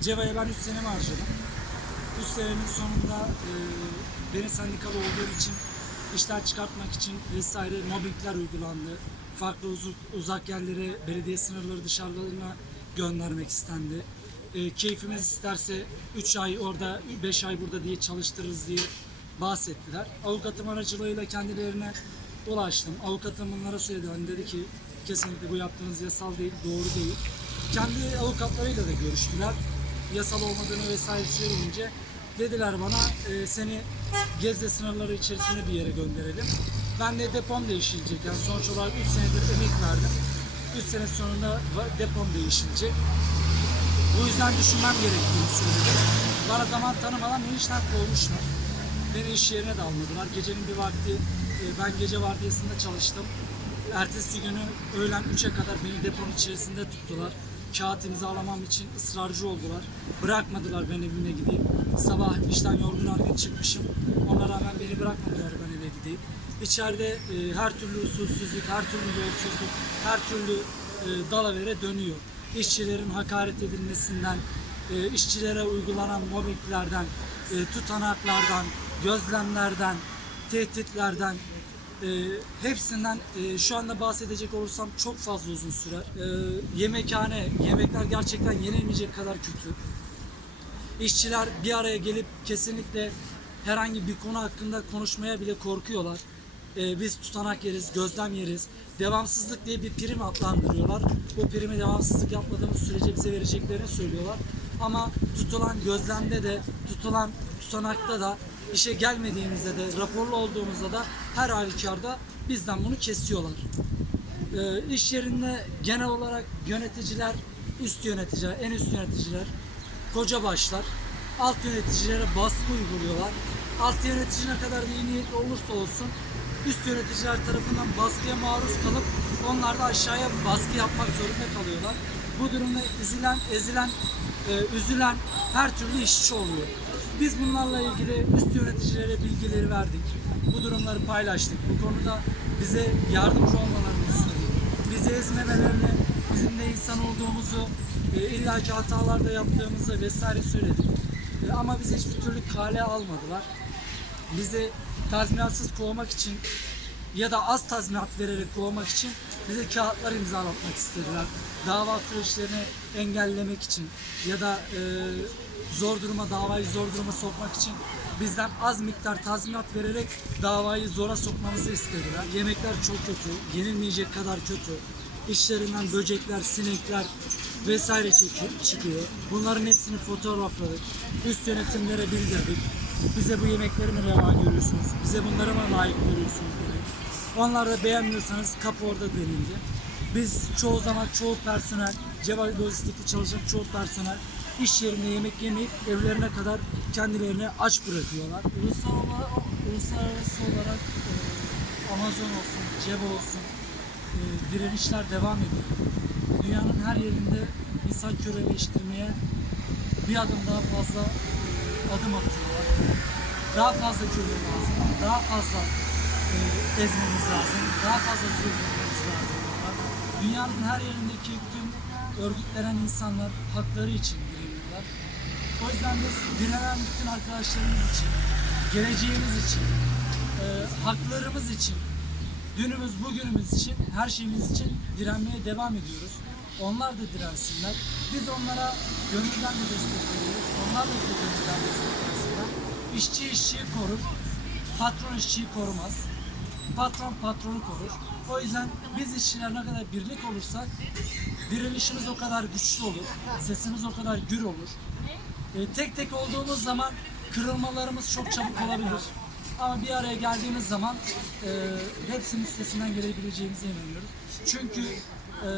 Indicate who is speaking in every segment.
Speaker 1: Ceva'ya ben 3 senemi harcadım. 3 senenin sonunda e, beni sendikalı olduğum için işten çıkartmak için vesaire mobbingler uygulandı. Farklı uzak, uzak yerlere, belediye sınırları dışarılarına göndermek istendi. E, keyfimiz isterse 3 ay orada, 5 ay burada diye çalıştırırız diye bahsettiler. Avukatım aracılığıyla kendilerine ulaştım. Avukatım bunlara söyledi. Hani dedi ki kesinlikle bu yaptığınız yasal değil, doğru değil. Kendi avukatlarıyla da görüştüler. Yasal olmadığını vesaire söyleyince dediler bana e, seni Gezde sınırları içerisinde bir yere gönderelim. Ben de depom değişilecek. Yani sonuç olarak 3 senedir emek verdim. 3 sene sonunda depom değişilecek. Bu yüzden düşünmem gerektiğini söyledi. Bana zaman tanımadan beni işten kovmuşlar. Beni iş yerine de almadılar. Gecenin bir vakti e, ben gece vardiyasında çalıştım. Ertesi günü öğlen 3'e kadar beni deponun içerisinde tuttular. Kağıt imzalamam için ısrarcı oldular. Bırakmadılar ben evime gideyim. Sabah işten yorgun argın çıkmışım. Ona rağmen beni bırakmadılar ben eve gideyim. İçeride e, her türlü usulsüzlük, her türlü yolsuzluk, her türlü e, dalavere dönüyor. İşçilerin hakaret edilmesinden, e, işçilere uygulanan mobbinglerden, e, tutanaklardan, gözlemlerden, tehditlerden, e, hepsinden e, şu anda bahsedecek olursam çok fazla uzun sürer. E, yemekhane, yemekler gerçekten yenilmeyecek kadar kötü. İşçiler bir araya gelip kesinlikle herhangi bir konu hakkında konuşmaya bile korkuyorlar. Ee, biz tutanak yeriz, gözlem yeriz. Devamsızlık diye bir prim adlandırıyorlar. Bu primi devamsızlık yapmadığımız sürece bize vereceklerini söylüyorlar. Ama tutulan gözlemde de, tutulan tutanakta da, işe gelmediğimizde de, raporlu olduğumuzda da her halükarda bizden bunu kesiyorlar. Ee, iş yerinde genel olarak yöneticiler, üst yöneticiler, en üst yöneticiler, koca başlar, alt yöneticilere baskı uyguluyorlar. Alt yönetici ne kadar iyi niyetli olursa olsun üst yöneticiler tarafından baskıya maruz kalıp onlar da aşağıya baskı yapmak zorunda kalıyorlar. Bu durumda ezilen, ezilen, e, üzülen her türlü işçi oluyor. Biz bunlarla ilgili üst yöneticilere bilgileri verdik. Bu durumları paylaştık. Bu konuda bize yardımcı olmalarını istedik. Bizi ezmemelerini, bizim de insan olduğumuzu, e, illaki hatalar da yaptığımızı vesaire söyledik. E, ama bizi hiçbir türlü kale almadılar. Bizi tazminatsız kovmak için ya da az tazminat vererek kovmak için bize kağıtlar imzalatmak istediler. Dava süreçlerini engellemek için ya da e, zor duruma, davayı zor duruma sokmak için bizden az miktar tazminat vererek davayı zora sokmamızı istediler. Yemekler çok kötü, yenilmeyecek kadar kötü. İçlerinden böcekler, sinekler vesaire çıkıyor. Bunların hepsini fotoğrafladık. Üst yönetimlere bildirdik. Bize bu yemekleri mi reva görüyorsunuz? Bize bunları mı layık görüyorsunuz dedik. Onlar da beğenmiyorsanız kapı orada denildi. Biz çoğu zaman çoğu personel, Ceva Lojistik'te çalışan çoğu personel iş yerinde yemek yemeyip evlerine kadar kendilerini aç bırakıyorlar. Ulusal olarak, uluslararası olarak e, Amazon olsun, Ceva olsun e, direnişler devam ediyor. Dünyanın her yerinde insan köleleştirmeye bir adım daha fazla adım atıyorlar. Daha fazla köle lazım, daha fazla e, ezmemiz lazım, daha fazla zulmetmemiz lazım. Dünyanın her yerindeki tüm örgütlenen insanlar hakları için. O yüzden biz direnen bütün arkadaşlarımız için, geleceğimiz için, e, haklarımız için, dünümüz bugünümüz için, her şeyimiz için direnmeye devam ediyoruz. Onlar da dirensinler. Biz onlara gönülden de destek veriyoruz. Onlar da bize gönülden destek versinler. İşçi işçiyi korur. Patron işçiyi korumaz. Patron patronu korur. O yüzden biz işçiler ne kadar birlik olursak direnişimiz o kadar güçlü olur. Sesimiz o kadar gür olur. E, tek tek olduğumuz zaman kırılmalarımız çok çabuk olabilir. Ama bir araya geldiğimiz zaman e, hepsinin üstesinden gelebileceğimize inanıyoruz. Çünkü e,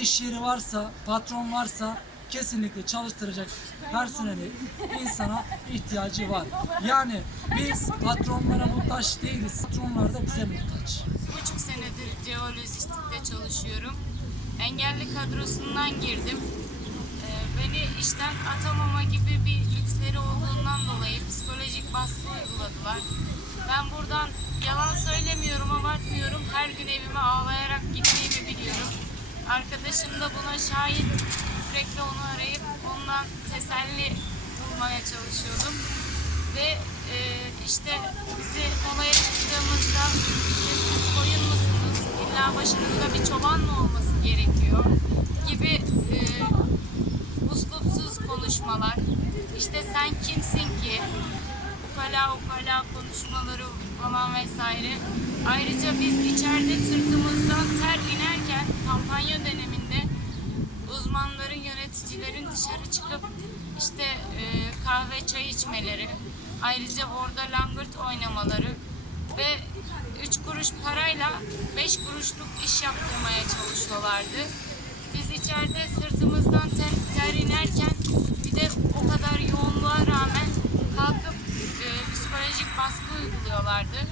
Speaker 1: iş yeri varsa, patron varsa kesinlikle çalıştıracak personeli, insana ihtiyacı var. Yani biz patronlara muhtaç değiliz, patronlar da bize muhtaç.
Speaker 2: buçuk senedir Ceva Lojistik'te çalışıyorum. Engelli kadrosundan girdim. Beni işten atamama gibi bir lüksleri olduğundan dolayı psikolojik baskı uyguladılar. Ben buradan yalan söylemiyorum, abartmıyorum. Her gün evime ağlayarak gittiğimi biliyorum. Arkadaşım da buna şahit. Sürekli onu arayıp ondan teselli bulmaya çalışıyordum. Ve e, işte bizi molaya çıktığımızda siz koyun musunuz? İlla başınızda bir çoban mı olması gerekiyor? Gibi konuşmalar. İşte sen kimsin ki? Ukala ukala konuşmaları falan vesaire. Ayrıca biz içeride sırtımızdan ter inerken kampanya döneminde uzmanların, yöneticilerin dışarı çıkıp işte e, kahve çay içmeleri, ayrıca orada langırt oynamaları ve 3 kuruş parayla 5 kuruşluk iş yaptırmaya çalışıyorlardı. Biz içeride sırtımızdan ter, ter inerken bir de o kadar yoğunluğa rağmen kalkıp e, psikolojik baskı uyguluyorlardı.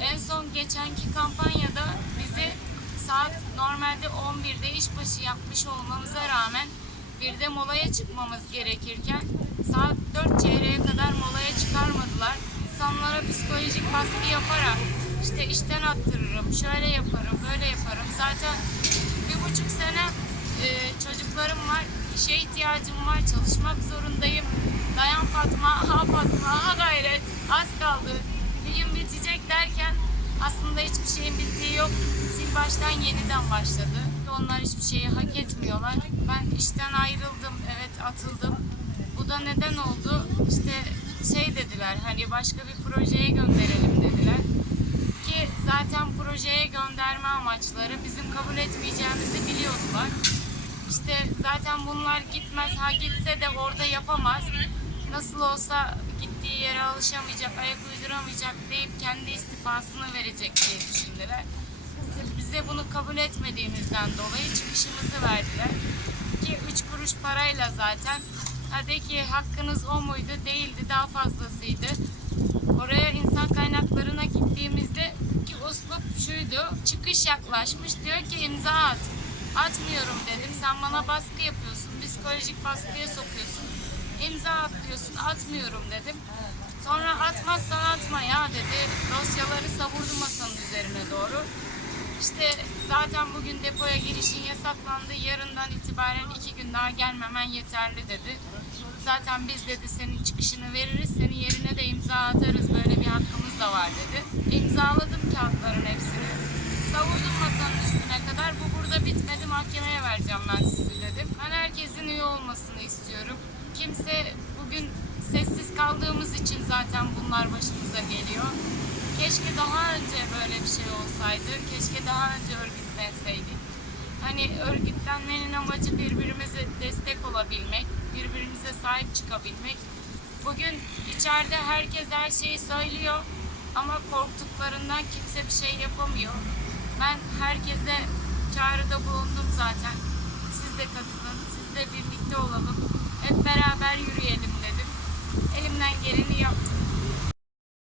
Speaker 2: En son geçenki kampanyada bizi saat normalde 11'de işbaşı yapmış olmamıza rağmen bir de molaya çıkmamız gerekirken saat 4 çeyreğe kadar molaya çıkarmadılar. İnsanlara psikolojik baskı yaparak işte işten attırırım, şöyle yaparım, böyle yaparım. Zaten bir buçuk sene e, çocuklarım var, işe ihtiyacım var, çalışmak zorundayım. Dayan Fatma, ha Fatma, ha gayret, az kaldı. Gün bitecek derken aslında hiçbir şeyin bittiği yok. Sil baştan yeniden başladı. Onlar hiçbir şeyi hak etmiyorlar. Ben işten ayrıldım, evet atıldım. Bu da neden oldu? İşte şey dediler, hani başka bir projeye gönderelim dediler. Ki zaten projeye gönderme amaçları bizim kabul etmeyeceğimizi biliyordular. İşte zaten bunlar gitmez, ha gitse de orada yapamaz. Nasıl olsa gittiği yere alışamayacak, ayak uyduramayacak deyip kendi istifasını verecek diye düşündüler. Bize bunu kabul etmediğimizden dolayı çıkışımızı verdiler. Ki 3 kuruş parayla zaten. Hadi ki hakkınız o muydu? Değildi, daha fazlasıydı. Oraya insan kaynaklarına gittiğimizde ki uslup şuydu. Çıkış yaklaşmış diyor ki imza at. Atmıyorum dedim. Sen bana baskı yapıyorsun. Psikolojik baskıya sokuyorsun. İmza at diyorsun. Atmıyorum dedim. Sonra atmazsan atma ya dedi. Dosyaları savurdu masanın üzerine doğru. İşte zaten bugün depoya girişin yasaklandı. Yarından itibaren iki gün daha gelmemen yeterli dedi. Zaten biz dedi senin çıkışını veririz. Senin yerine de imza atarız. Böyle bir hakkımız da var dedi. İmzaladım kağıtların hepsini. Savurdum masanın üstüne kadar. Bu burada bitmedi. Mahkemeye vereceğim ben sizi dedim. Ben herkesin üye olmasını istiyorum. Kimse bugün sessiz kaldığımız için zaten bunlar başımıza geliyor. Keşke daha önce böyle bir şey olsaydı. Keşke daha önce örgütlenseydik. Hani örgütlenmenin amacı birbirimize destek olabilmek, birbirimize sahip çıkabilmek. Bugün içeride herkes her şeyi söylüyor ama korktuklarından kimse bir şey yapamıyor. Ben herkese çağrıda bulundum zaten. Siz de katılın, siz de birlikte olalım. Hep beraber yürüyelim dedim. Elimden geleni yaptım.